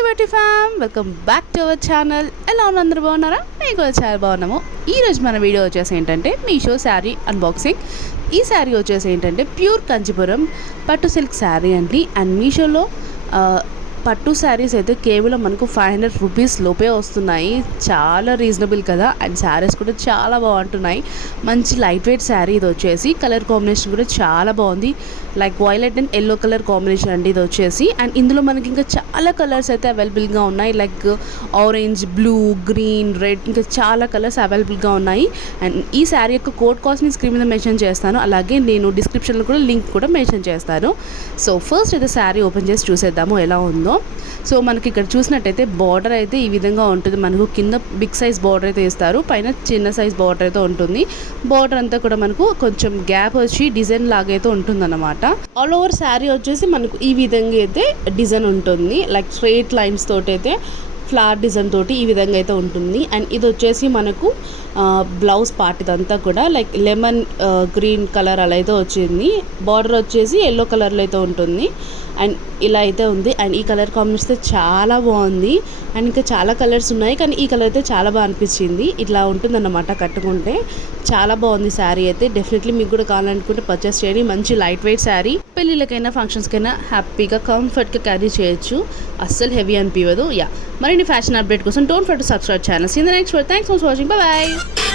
సివటి fam welcome back to our channel. ఎలా ఉన్నారు? అందరూ బాగున్నారా? మేము కూడా చాలా బాగున్నాము. ఈరోజు మన వీడియో వచ్చేసి ఏంటంటే మీషో శారీ అన్బాక్సింగ్. ఈ శారీ వచ్చేసి ఏంటంటే ప్యూర్ కంచిపురం పట్టు సిల్క్ శారీ అండి. అండ్ మీషోలో పట్టు శారీస్ అయితే కేవలం మనకు 500 రూపీస్ లోపే వస్తున్నాయి. చాలా రీజనబుల్ కదా. అండ్ శారీస్ కూడా చాలా బాగుంటున్నాయి. మంచి లైట్ వెయిట్ శారీ ఇది వచ్చేసి. కలర్ కాంబినేషన్ కూడా చాలా బాగుంది. Like violet and yellow colour combination అండి ఇది వచ్చేసి. అండ్ ఇందులో మనకి ఇంకా చాలా కలర్స్ అయితే అవైలబుల్గా ఉన్నాయి. Like orange, blue, green, red, ఇంకా చాలా కలర్స్ అవైలబుల్గా ఉన్నాయి. అండ్ ఈ శారీ యొక్క కోడ్ కాస్ట్ నేను స్క్రీన్ మీద మెన్షన్ చేస్తాను. అలాగే నేను డిస్క్రిప్షన్లో కూడా లింక్ కూడా మెన్షన్ చేస్తాను. సో ఫస్ట్ అయితే శారీ ఓపెన్ చేసి చూసేద్దాము ఎలా ఉందో. సో మనకి ఇక్కడ చూసినట్టయితే బార్డర్ అయితే ఈ విధంగా ఉంటుంది. మనకు కింద బిగ్ సైజ్ బార్డర్ అయితే ఇస్తారు, పైన చిన్న సైజ్ బార్డర్ అయితే ఉంటుంది. బార్డర్ అంతా కూడా మనకు కొంచెం గ్యాప్ వచ్చి డిజైన్ లాగా అయితే ఉంటుంది అనమాట. ఆల్ ఓవర్ శారీ వచ్చేసి మనకు ఈ విధంగా అయితే డిజైన్ ఉంటుంది. లైక్ స్ట్రైట్ లైన్స్ తోటి అయితే ఫ్లవర్ డిజైన్ తోటి ఈ విధంగా అయితే ఉంటుంది. అండ్ ఇది వచ్చేసి మనకు బ్లౌజ్ పార్ట్ ఇదంతా కూడా లైక్ లెమన్ గ్రీన్ కలర్ అలా అయితే వచ్చింది. బార్డర్ వచ్చేసి ఎల్లో కలర్లో అయితే ఉంటుంది. అండ్ ఇలా అయితే ఉంది. అండ్ ఈ కలర్ కాంబినేషన్ అయితే చాలా బాగుంది. అండ్ ఇంకా చాలా కలర్స్ ఉన్నాయి, కానీ ఈ కలర్ అయితే చాలా బాగా అనిపించింది. ఇట్లా ఉంటుందన్నమాట కట్టుకుంటే. చాలా బాగుంది శారీ అయితే. డెఫినెట్లీ మీకు కూడా కావాలనుకుంటే పర్చేస్ చేయండి. మంచి లైట్ వెయిట్ శారీ. పెళ్ళిళ్ళకైనా ఫంక్షన్స్కైనా హ్యాపీగా కంఫర్ట్గా క్యారీ చేయొచ్చు. అస్సలు హెవీ అనిపించదు. మరిన్ని ఫ్యాషన్ అప్డేట్ కోసం don't forget to subscribe channel. See the next one. Thanks for watching. Bye by.